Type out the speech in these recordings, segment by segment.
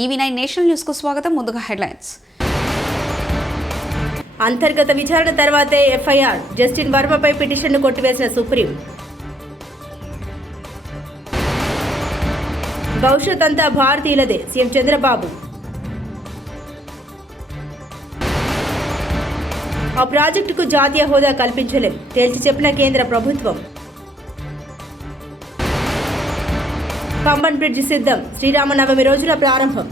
ఈవీ9 national news కు స్వాగతం. ముందుగా హెడ్లైన్స్. అంతర్గత విచారణ తర్వాతే ఎఫ్ఐఆర్, జస్టిన్ వర్మపై పిటిషన్ను కొట్టివేసిన సుప్రీం. భవిష్యత్ అంతా భారతీయులదే, సీఎం చంద్రబాబు. ఆ ప్రాజెక్టుకు జాతీయ హోదా కల్పించలేం, తేల్చి చెప్పిన కేంద్ర ప్రభుత్వం. పంబన్ బ్రిడ్జి సిద్ధం, శ్రీరామనవమి రోజున ప్రారంభం.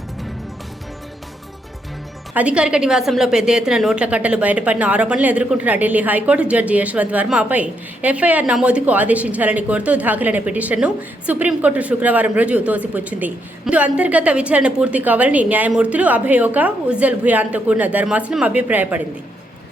అధికారిక నివాసంలో పెద్ద ఎత్తున నోట్ల కట్టలు బయటపడిన ఆరోపణలు ఎదుర్కొంటున్న ఢిల్లీ హైకోర్టు జడ్జి యశ్వంత్ వర్మపై ఎఫ్ఐఆర్ నమోదుకు ఆదేశించాలని కోరుతూ దాఖలైన పిటిషన్ను సుప్రీంకోర్టు శుక్రవారం రోజు తోసిపుచ్చింది. ముందు అంతర్గత విచారణ పూర్తి కావాలని న్యాయమూర్తులు అభయ్ ఓకా, ఉజ్జల్ భుయాన్తో కూడిన ధర్మాసనం అభిప్రాయపడింది.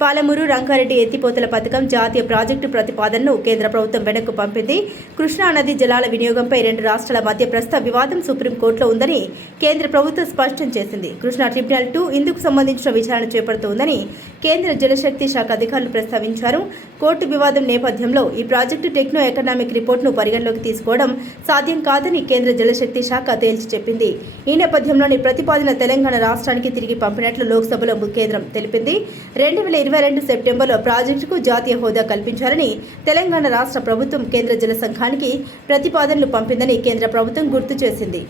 పాలమూరు రంగారెడ్డి ఎత్తిపోతల పథకం జాతీయ ప్రాజెక్టు ప్రతిపాదనను కేంద్ర ప్రభుత్వం వెనక్కు పంపింది. కృష్ణా నది జలాల వినియోగంపై రెండు రాష్ట్రాల మధ్య ప్రస్తుత వివాదం సుప్రీంకోర్టులో ఉందని కేంద్ర ప్రభుత్వం స్పష్టం చేసింది. కృష్ణా ట్రిబ్యునల్ 2 ఇందుకు సంబంధించిన విచారణ చేపడుతోందని కేంద్ర జలశక్తి శాఖ అధికారులు ప్రస్తావించారు. కోర్టు వివాదం నేపథ్యంలో ఈ ప్రాజెక్టు టెక్నో ఎకనామిక్ రిపోర్టును పరిగణలోకి తీసుకోవడం సాధ్యం కాదని కేంద్ర జలశక్తి శాఖ తేల్చి చెప్పింది. ఈ నేపథ్యంలోని ప్రతిపాదన తెలంగాణ రాష్ట్రానికి తిరిగి పంపినట్లు లోక్సభలో కేంద్రం తెలిపింది. 2022 సెప్టెంబర్లో ప్రాజెక్టుకు జాతీయ హోదా కల్పించాలని తెలంగాణ రాష్ట్ర ప్రభుత్వం కేంద్ర జల సంఘానికి ప్రతిపాదనలు పంపిందని కేంద్ర ప్రభుత్వం గుర్తు చేసింది.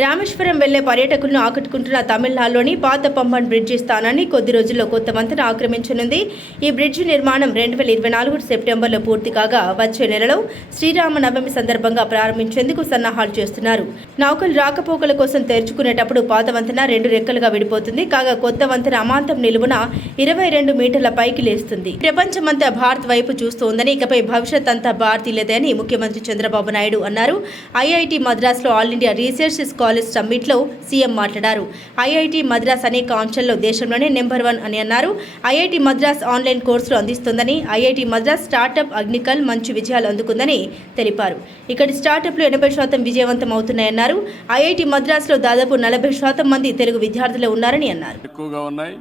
రామేశ్వరం వెళ్లే పర్యాటకులను ఆకట్టుకుంటున్న తమిళనాడులోని పాత పంబన్ బ్రిడ్జి స్థానాన్ని కొద్ది రోజుల్లో కొత్త వంతెన ఆక్రమించనుంది. ఈ బ్రిడ్జి నిర్మాణం 2024 సెప్టెంబర్లో పూర్తి కాగా వచ్చే నెలలో శ్రీరామనవమి సందర్భంగా ప్రారంభించేందుకు సన్నాహాలు చేస్తున్నారు. నౌకలు రాకపోకల కోసం తెరుచుకునేటప్పుడు పాత వంతెన 2 రెక్కలుగా విడిపోతుంది. కాగా కొత్త వంతెన అమాంతం నిలువున 22 మీటర్ల పైకి లేస్తుంది. ప్రపంచమంతా భారత్ వైపు చూస్తోందని, ఇకపై భవిష్యత్ అంతా భారతీయులదే అని ముఖ్యమంత్రి చంద్రబాబు నాయుడు అన్నారు. ఐఐటి మద్రాసులో ఆల్ ఇండియా రీసెర్చ్ కాలేజ్ సమ్మిట్లో సీఎం మాట్లాడారు. ఐఐటి మద్రాస్ అనేక అంశాల్లో దేశంలోనే నెంబర్ 1 అని అన్నారు. ఐఐటి మద్రాస్ ఆన్లైన్ కోర్సులు అందిస్తుందని, ఐఐటి మద్రాస్ స్టార్టప్ అగ్నికల్ మంచి విజయాలు అందుకుందని తెలిపారు. ఇక్కడి స్టార్టప్లు 80% విజయవంతం అవుతున్నాయన్నారు. ఐఐటి మద్రాస్లో దాదాపు 40% మంది తెలుగు విద్యార్థులు ఉన్నారని అన్నారు. ఎక్కువగా ఉన్నాయి.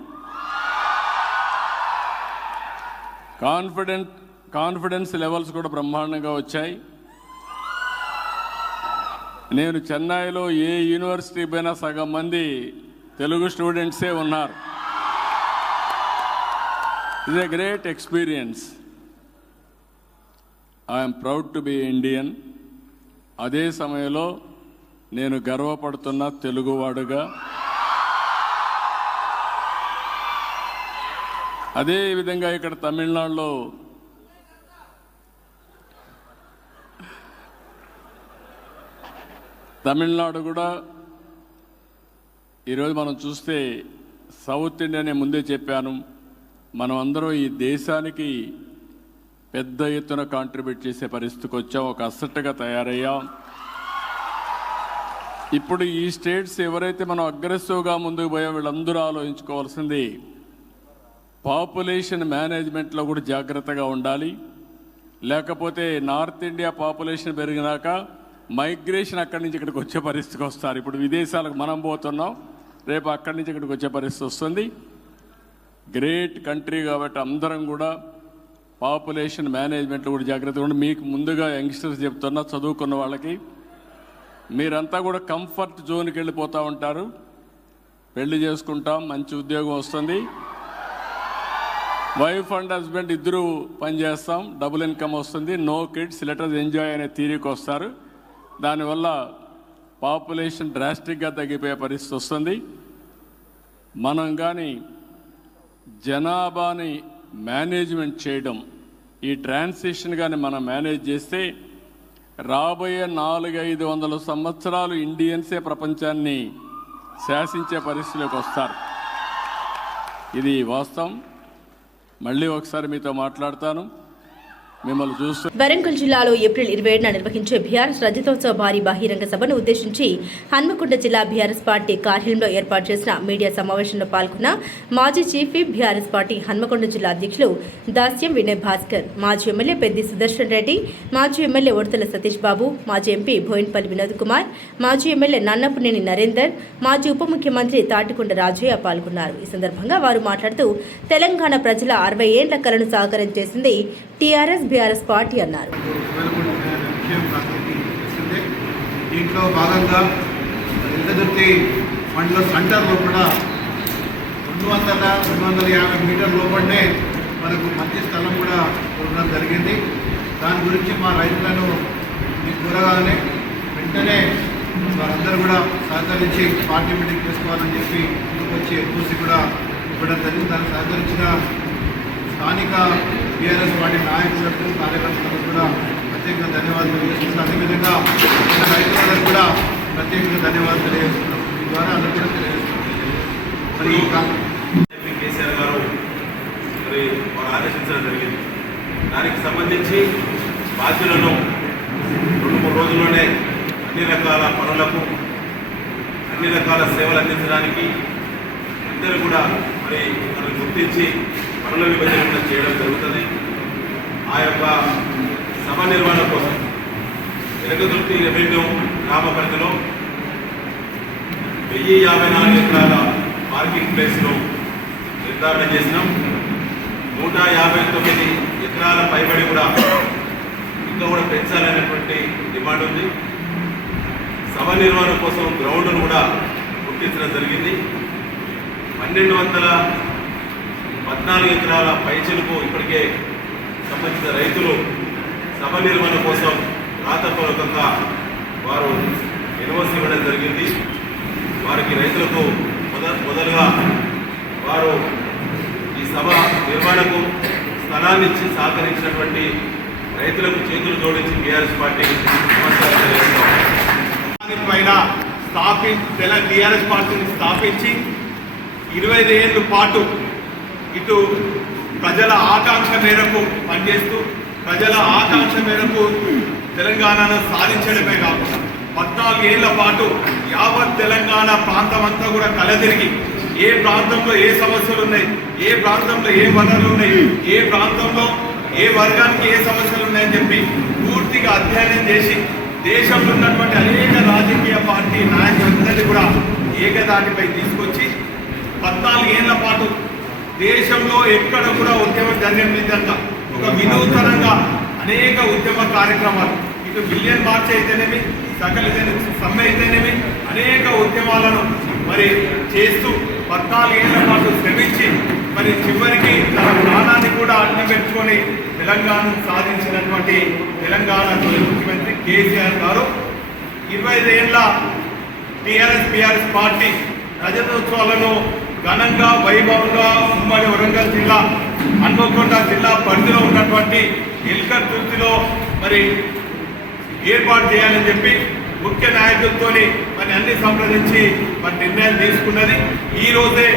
కాన్ఫిడెన్స్ లెవెల్స్ కూడా బ్రహ్మాండంగా వచ్చాయి. నేను చెన్నైలో ఏ యూనివర్సిటీ పైన సగం మంది తెలుగు స్టూడెంట్సే ఉన్నారు. It's a great experience. I'm proud to be Indian. అదే సమయంలో నేను గర్వపడుతున్న తెలుగువాడుగా. అదే విధంగా ఇక్కడ తమిళనాడులో కూడా ఈరోజు మనం చూస్తే సౌత్ ఇండియానే ముందే చెప్పాను, మనం అందరం ఈ దేశానికి పెద్ద ఎత్తున కాంట్రిబ్యూట్ చేసే పరిస్థితికి వచ్చాం, ఒక అసెట్గా తయారయ్యాం. ఇప్పుడు ఈ స్టేట్స్ ఎవరైతే మనం అగ్రెసివ్గా ముందుకు పోయా వీళ్ళందరూ ఆలోచించుకోవాల్సింది పాపులేషన్ మేనేజ్మెంట్లో కూడా జాగ్రత్తగా ఉండాలి. లేకపోతే నార్త్ ఇండియా పాపులేషన్ పెరిగినాక మైగ్రేషన్ అక్కడి నుంచి ఇక్కడికి వచ్చే పరిస్థితికి వస్తారు. ఇప్పుడు విదేశాలకు మనం పోతున్నాం, రేపు అక్కడి నుంచి ఇక్కడికి వచ్చే పరిస్థితి వస్తుంది. గ్రేట్ కంట్రీ కాబట్టి అందరం కూడా పాపులేషన్ మేనేజ్మెంట్లో కూడా జాగ్రత్తగా ఉండి, మీకు ముందుగా యంగ్స్టర్స్ చెప్తున్నా, చదువుకున్న వాళ్ళకి మీరంతా కూడా కంఫర్ట్ జోన్కి వెళ్ళిపోతూ ఉంటారు. పెళ్లి చేసుకుంటాం, మంచి ఉద్యోగం వస్తుంది, వైఫ్ అండ్ హస్బెండ్ ఇద్దరు పనిచేస్తాం, డబుల్ ఇన్కమ్ వస్తుంది, no kids let us enjoy అనే తీరికి వస్తారు. దానివల్ల పాపులేషన్ డ్రాస్టిక్గా తగ్గిపోయే పరిస్థితి వస్తుంది. మనం కానీ జనాభాని మేనేజ్మెంట్ చేయడం, ఈ ట్రాన్సిషన్ కానీ మనం మేనేజ్ చేస్తే రాబోయే 400-500 సంవత్సరాలు ఇండియన్సే ప్రపంచాన్ని శాసించే పరిస్థితిలోకి వస్తారు. ఇది వాస్తవం. మళ్ళీ ఒకసారి మీతో మాట్లాడతాను, మిమ్మల్ని చూస్తూ. వరంగల్ జిల్లాలో ఏప్రిల్ 27న నిర్వహించే బీఆర్ఎస్ రజతోత్సవ భారీ బహిరంగ సభను ఉద్దేశించి హన్మకొండ జిల్లా బీఆర్ఎస్ పార్టీ కార్యాలయంలో ఏర్పాటు చేసిన మీడియా సమావేశంలో పాల్గొన్న మాజీ chief whip BRS party Hanamkonda జిల్లా అధ్యక్షులు దాస్యం వినయ్ భాస్కర్, మాజీ ఎమ్మెల్యే పెద్ది సుదర్శన్ రెడ్డి, మాజీ ఎమ్మెల్యే ఉడతల సతీష్ బాబు, మాజీ ఎంపీ బోయిన్పల్లి వినోద్ కుమార్, మాజీ ఎమ్మెల్యే నన్నపునేని నరేందర్, మాజీ ఉప ముఖ్యమంత్రి తాటికొండ రాజయ్య పాల్గొన్నారు. ఈ సందర్భంగా వారు మాట్లాడుతూ తెలంగాణ ప్రజల 60 ఏళ్ల కలను సాకారం చేసింది టీఆర్ఎస్ బీఆర్ఎస్ పార్టీ అన్నారు. దీంట్లో భాగంగా ఇంద్రదుర్తి మండల సెంటర్లో కూడా 250 మీటర్ల లోపలనే మనకు మంచి స్థలం కూడా ఉండడం జరిగింది. దాని గురించి మా రైతులను కోరగానే వెంటనే వారందరూ కూడా సహకరించి పార్టీ మీటింగ్ చేసుకోవాలని చెప్పి ముందుకు వచ్చి చూసి కూడా ఇవ్వడం జరిగింది. దానికి సహకరించిన స్థానిక టీఆర్ఎస్ పార్టీ నాయకులకు కార్యకర్తలకు కూడా ప్రత్యేకంగా ధన్యవాదాలు తెలియజేస్తున్నాం. అదేవిధంగా మన రైతులకు కూడా ప్రత్యేకంగా ధన్యవాదాలు తెలియజేస్తున్నాం. ఈ ద్వారా అందరూ కూడా తెలియజేస్తున్నాం. మరి కేసీఆర్ గారు మరి వారు ఆదేశించడం జరిగింది. దానికి సంబంధించి బాధ్యులను 2-3 రోజుల్లోనే అన్ని రకాల పనులకు అన్ని రకాల సేవలు అందించడానికి అందరూ కూడా మరి మనం గుర్తించి పనుల విభజన చేయడం జరుగుతుంది. ఆ యొక్క సభ నిర్వహణ కోసం ఎలకదుర్తి రెవెన్యూ గ్రామ పరిధిలో 1054 ఎకరాల పార్కింగ్ ప్లేస్ను నిర్ధారణ చేసినాం. 159 ఎకరాల పైబడి కూడా ఇంకా కూడా పెంచాలనేటువంటి డిమాండ్ ఉంది. సభ నిర్వహణ కోసం గ్రౌండ్ను కూడా గుర్తించడం జరిగింది. 1214 ఎకరాల పైచలకు ఇప్పటికే సంబంధించిన రైతులు సభ నిర్వహణ కోసం రాతపూర్వకంగా వారు ఎన్ఓసి ఇవ్వడం జరిగింది. వారికి రైతులకు మొదలుగా వారు ఈ సభ నిర్వహణకు స్థలాన్ని ఇచ్చి సహకరించినటువంటి రైతులకు చేతులు జోడించి టీఆర్ఎస్ పార్టీ నమస్కారం తెలియజేస్తాం. టీఆర్ఎస్ పార్టీని స్థాపించి 25 ఏళ్ళ పాటు ఇటు ప్రజల ఆకాంక్ష మేరకు పనిచేస్తూ ప్రజల ఆకాంక్ష మేరకు తెలంగాణను సాధించడమే కాకుండా 14 ఏళ్ల పాటు యావత్ తెలంగాణ ప్రాంతం అంతా కూడా కలదిరిగి ఏ ప్రాంతంలో ఏ సమస్యలు ఉన్నాయి, ఏ ప్రాంతంలో ఏ వనరులు ఉన్నాయి, ఏ ప్రాంతంలో ఏ వర్గానికి ఏ సమస్యలు ఉన్నాయని చెప్పి పూర్తిగా అధ్యయనం చేసి దేశంలో ఉన్నటువంటి అనేక రాజకీయ పార్టీ నాయకులందరినీ కూడా ఏకదాటిపై తీసుకొచ్చి 14 ఏళ్ల పాటు దేశంలో ఎక్కడ కూడా ఉద్యమం జరిగిన విధంగా ఒక వినూతనంగా అనేక ఉద్యమ కార్యక్రమాలు ఇటు మిలియన్ మార్చ్ అయితేనేమి సకల సమ్మె అయితేనేమి అనేక ఉద్యమాలను మరి చేస్తూ 14 ఏళ్ల పాటు శ్రమించి మరి చివరికి తన ప్రాణాన్ని కూడా అడ్డం పెట్టుకొని తెలంగాణను సాధించినటువంటి తెలంగాణ తొలి ముఖ్యమంత్రి కేసీఆర్ గారు 25 ఏళ్ల టీఆర్ఎస్ పార్టీ రజతోత్సవాలను ఘనంగా వైభవంగా ఉమ్మడి వరంగల్ జిల్లా హన్మకొండ జిల్లా పరిధిలో ఉన్నటువంటి ఎల్కతుర్తిలో మరి ఏర్పాటు చేయాలని చెప్పి ముఖ్య నాయకులతో మరి అన్ని సంప్రదించి మరి నిర్ణయం తీసుకున్నది. ఈ రోజే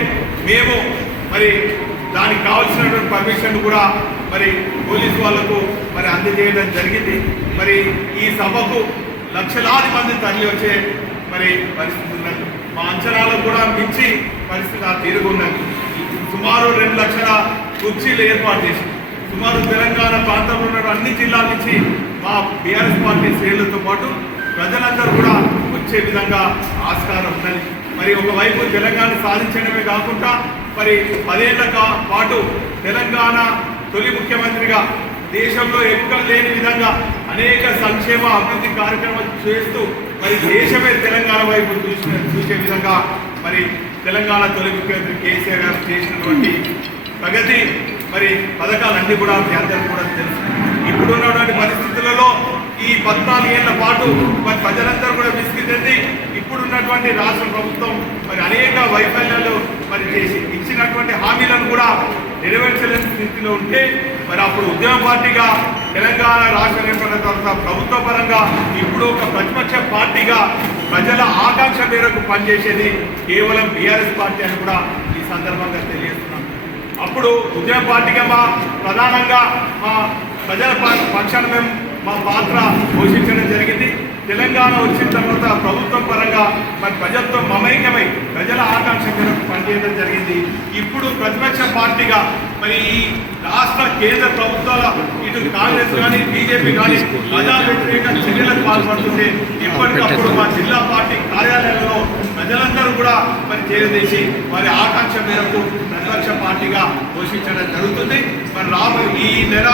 మేము మరి దానికి కావాల్సినటువంటి పర్మిషన్ కూడా మరి పోలీసు వాళ్లకు మరి అందజేయడం జరిగింది. మరి ఈ సభకు లక్షలాది మంది తరలి వచ్చే మరి పరిస్థితి ఉన్నది. మా అంచనాలకు కూడా మించి పరిస్థితి ఆ తీరుగున్నది. సుమారు 2 లక్షల కుర్చీలు ఏర్పాటు చేసి సుమారు తెలంగాణ ప్రాంతంలో ఉన్న అన్ని జిల్లాల నుంచి మా టీఆర్ఎస్ పార్టీ శ్రేణులతో పాటు ప్రజలందరూ కూడా వచ్చే విధంగా ఆస్కారం ఉన్నది. మరి ఒకవైపు తెలంగాణ సాధించడమే కాకుండా మరి 10 ఏళ్ల పాటు తెలంగాణ తొలి ముఖ్యమంత్రిగా దేశంలో ఎక్కడ లేని విధంగా అనేక సంక్షేమ అభివృద్ధి కార్యక్రమాలు చేస్తూ మరి దేశమే తెలంగాణ వైపు చూసే విధంగా మరి తెలంగాణ తొలి ముఖ్యమంత్రి కేసీఆర్ గారు చేసినటువంటి ప్రగతి మరి పథకాలన్నీ కూడా మీ అందరికీ కూడా తెలుసు. ఇప్పుడున్నటువంటి పరిస్థితులలో ఈ 14 ఏళ్ల పాటు మరి ప్రజలందరూ కూడా విసిగి చెంది ఇప్పుడున్నటువంటి రాష్ట్ర ప్రభుత్వం మరి అనేక వైఫల్యాలు మరి చేసి ఇచ్చినటువంటి హామీలను కూడా నెరవేర్చలేని స్థితిలో ఉంటే మరి అప్పుడు ఉద్యమ పార్టీగా తెలంగాణ రాష్ట్ర ఏర్పడిన తర్వాత ప్రభుత్వ పరంగా ఇప్పుడు ఒక ప్రతిపక్ష పార్టీగా ప్రజల ఆకాంక్ష మేరకు పనిచేసేది కేవలం టీఆర్ఎస్ పార్టీ అని కూడా ఈ సందర్భంగా తెలియజేస్తున్నాం. అప్పుడు ఉద్యమ పార్టీగా ప్రధానంగా మా ప్రజల పక్షాన మేము మా పాత్ర పోషించడం జరిగింది. తెలంగాణ వచ్చిన తర్వాత ప్రభుత్వం పరంగా మరి ప్రజలతో మమైక్యమై ప్రజల ఆకాంక్ష మేరకు పనిచేయడం జరిగింది. ఇప్పుడు ప్రతిపక్ష పార్టీగా మరి ఈ రాష్ట్ర కేంద్ర ప్రభుత్వాల ఇటు కాంగ్రెస్ కానీ బీజేపీ కానీ ప్రజా వ్యతిరేక చర్యలకు పాల్పడుతుంటే ఎప్పటికప్పుడు మా జిల్లా పార్టీ కార్యాలయంలో ప్రజలందరూ కూడా మరి చేరదీసి వారి ఆకాంక్ష మేరకు ప్రతిపక్ష పార్టీగా పోషించడం జరుగుతుంది. మరి రాబోయే ఈ నెల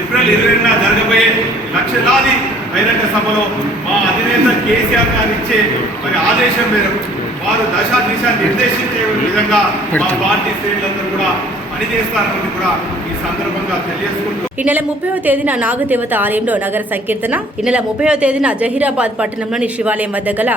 ఏప్రిల్ 20న జరగబోయే లక్షలాది బహిరంగ సభలో మా అధినేత కేసీఆర్ గారు ఇచ్చే మరి ఆదేశం మేరకు వారు దశ దిశ నిర్దేశించే విధంగా మా పార్టీ శ్రేణులందరూ కూడా పనిచేస్తారని కూడా ఈ సందర్భంగా తెలియజేసుకుంటూ ఈ నెల 30వ తేదీన నాగదేవత ఆలయంలో నగర సంకీర్తన. ఈ నెల 30వ తేదీన జహీరాబాద్ పట్టణంలోని శివాలయం వద్ద గల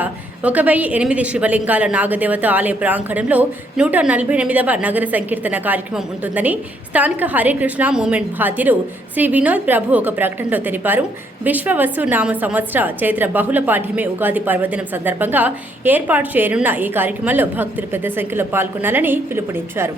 1008 శివలింగాల నాగదేవత ఆలయ ప్రాంగణంలో 148వ నగర సంకీర్తన కార్యక్రమం ఉంటుందని స్థానిక హరికృష్ణ మూవ్మెంట్ బాధ్యులు శ్రీ వినోద్ ప్రభు ఒక ప్రకటనలో తెలిపారు. విశ్వవసు నామ సంవత్సర చైత్ర బహుళ పాఠ్యమే ఉగాది పర్వదినం సందర్భంగా ఏర్పాటు చేయనున్న ఈ కార్యక్రమంలో భక్తులు పెద్ద సంఖ్యలో పాల్గొనాలని పిలుపునిచ్చారు.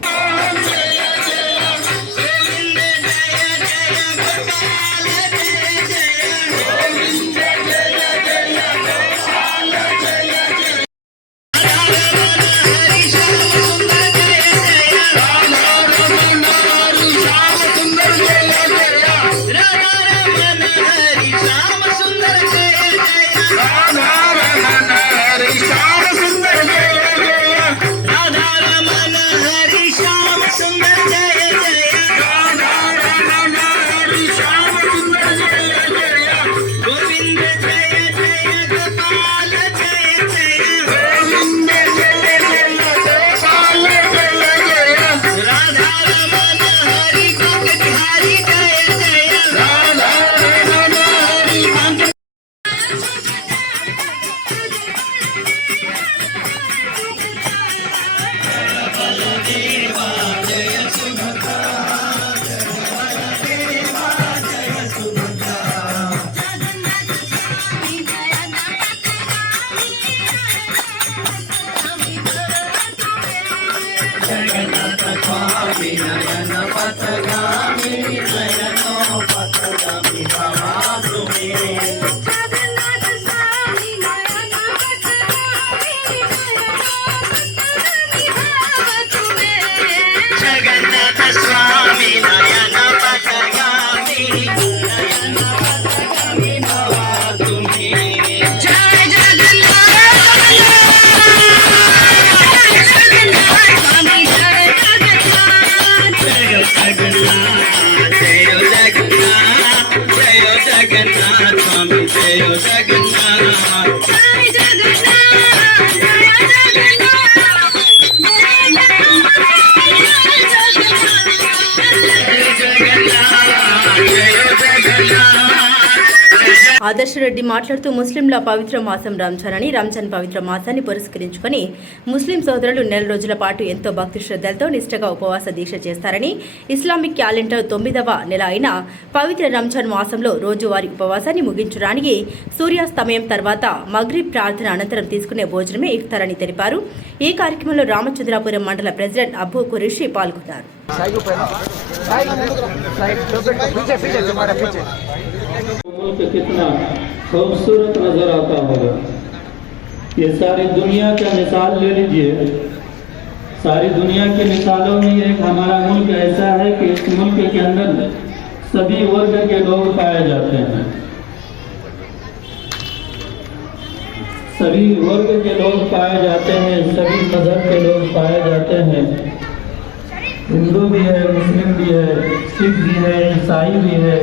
ఆదర్శ రెడ్డి మాట్లాడుతూ ముస్లింల పవిత్ర మాసం రంజాన్ అని రంజాన్ పవిత్ర మాసాన్ని పురస్కరించుకొని ముస్లిం సోదరులు నెల రోజుల పాటు ఎంతో భక్తి శ్రద్ధలతో నిష్ఠగా ఉపవాస దీక్ష చేస్తారని ఇస్లామిక్ క్యాలెండర్ 9వ నెల అయిన పవిత్ర రంజాన్ మాసంలో రోజువారీ ఉపవాసాన్ని ముగించడానికి సూర్యాస్తమయం తర్వాత మగ్రిబ్ ప్రార్థన అనంతరం తీసుకునే భోజనమే ఇఫ్తార్ అని తెలిపారు. ఈ కార్యక్రమంలో రామచంద్రాపురం మండల ప్రెసిడెంట్ అబ్బు కురేషి పాల్గొన్నారు. कितना खूबसूरत नजर आता होगा। ये सारी दुनिया का मिसाल ले लीजिए, सारी दुनिया की मिसालों में एक हमारा मुल्क ऐसा है कि इस मुल्क के अंदर सभी वर्ग के लोग पाए जाते हैं, सभी वर्ग के लोग पाए जाते हैं, सभी मजहब के लोग पाए जाते हैं। हिंदू भी है, मुस्लिम भी है, सिख भी है, ईसाई भी है,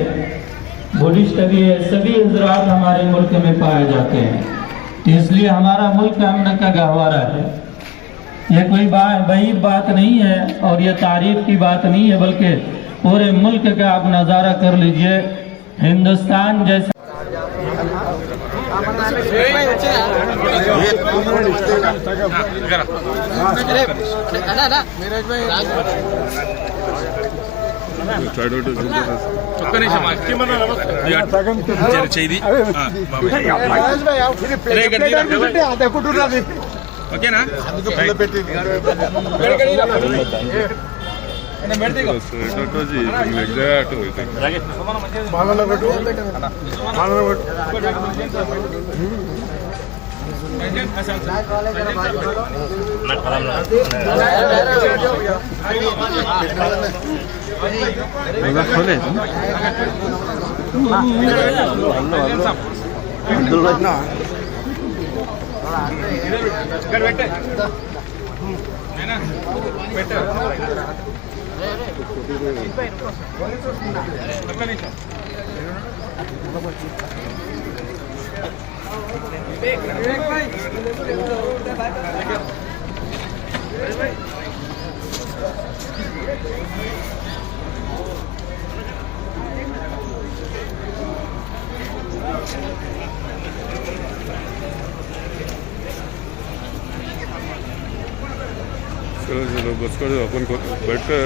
बुद्धिस्ट भी है, सभी हजरात हमारे मुल्क में पाए जाते हैं। इसलिए हमारा मुल्क अमन का गहवारा है। ये कोई बड़ी बात नहीं है और ये तारीफ की बात नहीं है, बल्कि पूरे मुल्क का आप नज़ारा कर लीजिए। हिंदुस्तान जैसा चलो बस कर अपन को बैठ कर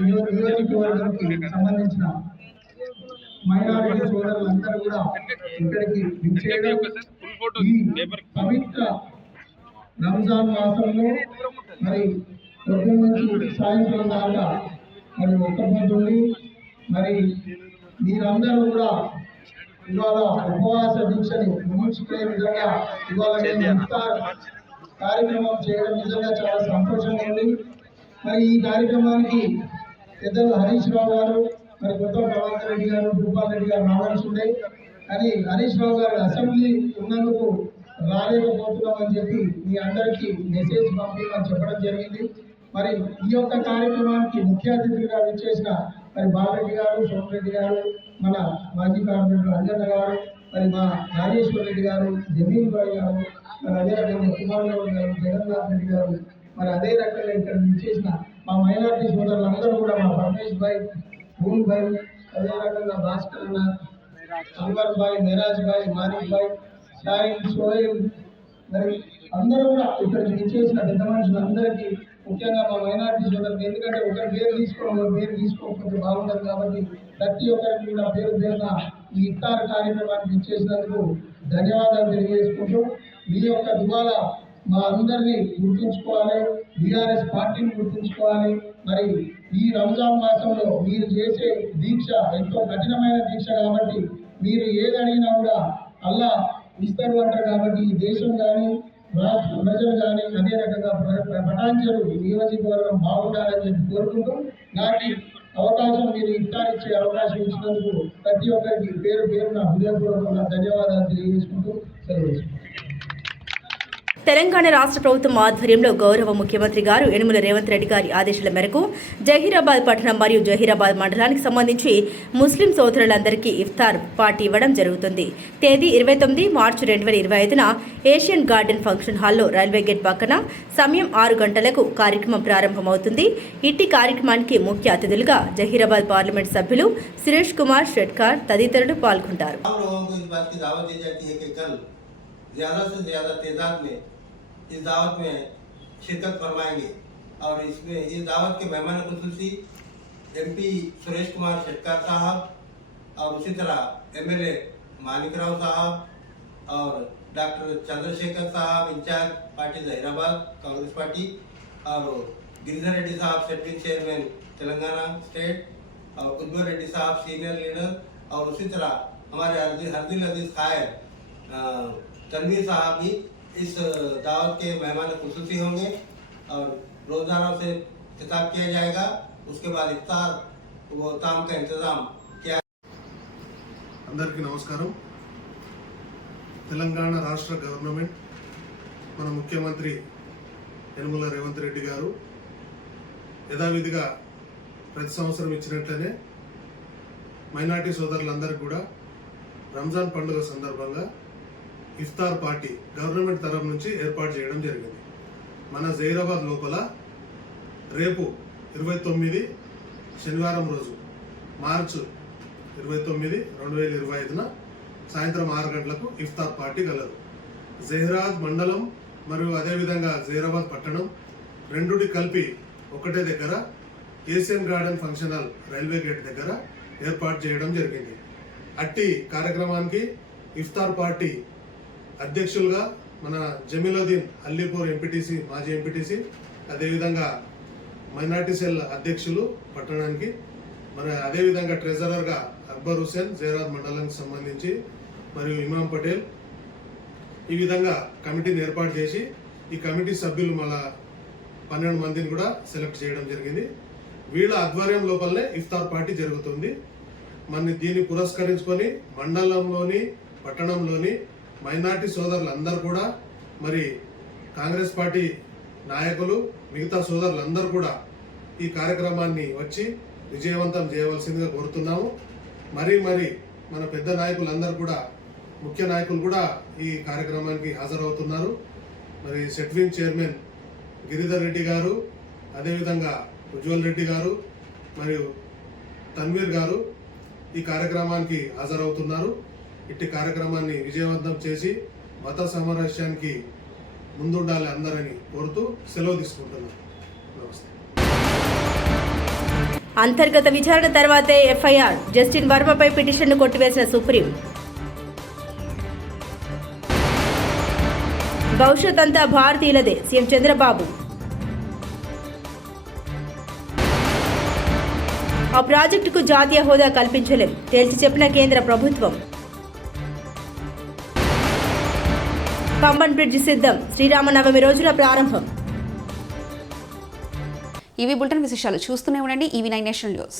నియోజకవర్గానికి సంబంధించిన మైనారిటీ సోదరులందరూ కూడా ఇక్కడికి విచ్చేయడం ఈ పవిత్ర రంజాన్ మాసంలో మరి పొద్దున్న నుంచి సాయంత్రం దాకా మరి ఒక్క పొద్దుండి మరి మీరందరూ కూడా ఇవాళ ఉపవాస దీక్షని ముగించుకునే విధంగా ఇవాళ మేము ఇఫ్తార్ కార్యక్రమం చేయడం నిజంగా చాలా సంతోషంగా ఉంది. మరి ఈ కార్యక్రమానికి పెద్దలు హరీష్ రావు గారు మరి కొత్త ప్రభాకర్ రెడ్డి గారు భూపాల్ రెడ్డి గారు రావాల్సి ఉండే, కానీ హరీష్ రావు గారు అసెంబ్లీ ఉన్నందుకు రాలేకపోతున్నామని చెప్పి మీ అందరికీ మెసేజ్ పంపించమని చెప్పడం జరిగింది. మరి ఈ యొక్క కార్యక్రమానికి ముఖ్య అతిథులుగా విచ్చేసిన మరి బాలరెడ్డి గారు, సోమరెడ్డి గారు, మన మాజీ కార్పొరేటర్ అంజన్న గారు, మరి మా రాజేశ్వర రెడ్డి గారు, జమీన్ భాయ్ గారు, మరి అదే రకంగా కుమార్ గౌడ్ గారు, జగన్నాథ్ రెడ్డి గారు, మరి అదే రకంగా ఇక్కడ విచ్చేసిన మా మైనార్టీ సోదరులందరూ కూడా మా పరమేష్ భాయ్, భూమి భాయ్, అదే రకంగా భాస్కర్ అన్న, అన్వర్ భాయ్, మెరాజ్ భాయ్, మానిక్ భాయ్, షాయిన్, సోహెల్, మరి అందరూ కూడా ఇక్కడికి విచ్చేసిన పెద్ద మనుషులందరికీ, ముఖ్యంగా మా మైనార్టీ సోదరులు, ఎందుకంటే ఒకరి పేరు తీసుకోకపోతే బాగుంటుంది కాబట్టి ప్రతి ఒక్కరికి కూడా పేరు పేరున ఈ ఇఫ్తార్ కార్యక్రమానికి ఇచ్చేసినందుకు ధన్యవాదాలు తెలియజేసుకుంటూ, మీ యొక్క దువాల మా అందరినీ గుర్తుంచుకోవాలి, బీఆర్ఎస్ పార్టీని గుర్తుంచుకోవాలి. మరి ఈ రంజాన్ మాసంలో మీరు చేసే దీక్ష ఎంతో కఠినమైన దీక్ష కాబట్టి మీరు ఏది అడిగినా కూడా అల్లా ఇస్తారు అంటారు. కాబట్టి ఈ దేశం కానీ రాష్ట్ర ప్రజలు కానీ అదే రకంగా పటాంచలు నియోజకవర్గం బాగుండాలని చెప్పి కోరుకుంటూ, నాకు అవకాశం మీరు ఇఫ్తార్ ఇచ్చే అవకాశం ఇచ్చినందుకు ప్రతి ఒక్కరికి పేరు పేరున హృదయపూర్వకంగా ధన్యవాదాలు తెలియజేసుకుంటూ సెలవు. తెలంగాణ రాష్ట్ర ప్రభుత్వం ఆధ్వర్యంలో గౌరవ ముఖ్యమంత్రి గారు యనుమల రేవంత్ రెడ్డి గారి ఆదేశాల మేరకు జహీరాబాద్ పట్టణం మరియు జహీరాబాద్ మండలానికి సంబంధించి ముస్లిం సోదరులందరికీ ఇఫ్తార్ పార్టీ ఇవ్వడం జరుగుతుంది. తేదీ 29 మార్చి 2025న ఏషియన్ గార్డెన్ ఫంక్షన్ హాల్లో రైల్వే గేట్ పక్కన సమయం 6 గంటలకు కార్యక్రమం ప్రారంభమవుతుంది. ఇట్టి కార్యక్రమానికి ముఖ్య అతిథులుగా జహీరాబాద్ పార్లమెంట్ సభ్యులు సురేష్ కుమార్ షెట్కార్ తదితరులు పాల్గొంటారు. ज़्यादा से ज़्यादा तादाद में इस दावत में शिरकत फरमाएंगे और इसमें इस दावत के मेहमान खुसूसी MP सुरेश कुमार शेटकार साहब और उसी तरह MLA मानिक राव साहब और डॉक्टर चंद्रशेखर साहब incharge party Zaheerabad Congress party और गिरिधर रेड्डी साहब सेटिंग चेयरमैन तेलंगाना स्टेट और उज्ज्वल रेड्डी साहब सीनियर लीडर और उसी तरह हमारे हरदिल अजीज खायर तनवीर साहब भी इस दावत के मेहमान खुसूसी होंगे और रोजाना से खिताब किया जाएगा. उसके बाद इफ्तार वो ताम का इंतजाम किया. అందరికీ నమస్కారం. తెలంగాణ రాష్ట్ర గవర్నమెంట్ మన ముఖ్యమంత్రి యనుమల రేవంత్ రెడ్డి గారు యథావిధిగా ప్రతి సంవత్సరం ఇచ్చినట్లనే మైనార్టీ సోదరులందరికీ కూడా రంజాన్ పండుగ సందర్భంగా ఇఫ్తార్ పార్టీ గవర్నమెంట్ తరఫు నుంచి ఏర్పాటు చేయడం జరిగింది. మన జహీరాబాద్ లోపల రేపు 29 శనివారం రోజు మార్చి 29, 2025న సాయంత్రం 6 గంటలకు ఇఫ్తార్ పార్టీ కలదు. జహీరాబాద్ మండలం మరియు అదేవిధంగా జహీరాబాద్ పట్టణం రెండుటి కలిపి ఒకటే దగ్గర Asian garden function hall railway gate దగ్గర ఏర్పాటు చేయడం జరిగింది. అట్టి కార్యక్రమానికి ఇఫ్తార్ పార్టీ అధ్యక్షులుగా మన జమీలుద్దీన్ అల్లీపూర్ ఎంపీటీసీ, మాజీ ఎంపీటీసీ, అదేవిధంగా మైనార్టీ సెల్ అధ్యక్షులు పట్టణానికి, మరి అదేవిధంగా ట్రెజరర్గా అక్బర్ హుసేన్ జహీరాబాద్ మండలానికి సంబంధించి మరియు ఇమాం పటేల్, ఈ విధంగా కమిటీని ఏర్పాటు చేసి ఈ కమిటీ సభ్యులు మళ్ళా 12 మందిని కూడా సెలెక్ట్ చేయడం జరిగింది. వీళ్ళ ఆధ్వర్యం లోపలనే ఇఫ్తార్ పార్టీ జరుగుతుంది. మన దీన్ని పురస్కరించుకొని మండలంలోని పట్టణంలోని మైనార్టీ సోదరులందరూ కూడా మరి కాంగ్రెస్ పార్టీ నాయకులు మిగతా సోదరులందరూ కూడా ఈ కార్యక్రమాన్ని వచ్చి విజయవంతం చేయవలసిందిగా కోరుతున్నాము. మరి మన పెద్ద నాయకులందరూ కూడా ముఖ్య నాయకులు కూడా ఈ కార్యక్రమానికి హాజరవుతున్నారు. మరి సెట్వింగ్ చైర్మన్ గిరిధర్ రెడ్డి గారు, అదేవిధంగా ఉజ్వల్ రెడ్డి గారు మరియు తన్వీర్ గారు ఈ కార్యక్రమానికి హాజరవుతున్నారు. ఇట్టి కార్యక్రమాన్ని విజయవంతం చేసి మత సామరస్యానికి ముందుండాలి అందరని కోరుతూ సెలవు తీసుకుంటున్నాను. నమస్తే. అంతర్గత విచారణ తర్వాతే ఎఫ్ఐఆర్, జస్టిన్ వర్మపై పిటిషన్ను కొట్టివేసిన సుప్రీం. భవిష్యత్ అంతా భారతీయులదే, సీఎం చంద్రబాబు. ఆ ప్రాజెక్టుకు జాతీయ హోదా కల్పించలేం, తేల్చి చెప్పిన కేంద్ర ప్రభుత్వం. పంబన్ బ్రిడ్జి సిద్ధం, శ్రీరామనవమి రోజున ప్రారంభం. ఇవి బులెటిన్ విశేషాలు. చూస్తూనే ఉండండి EV9 నేషనల్ న్యూస్.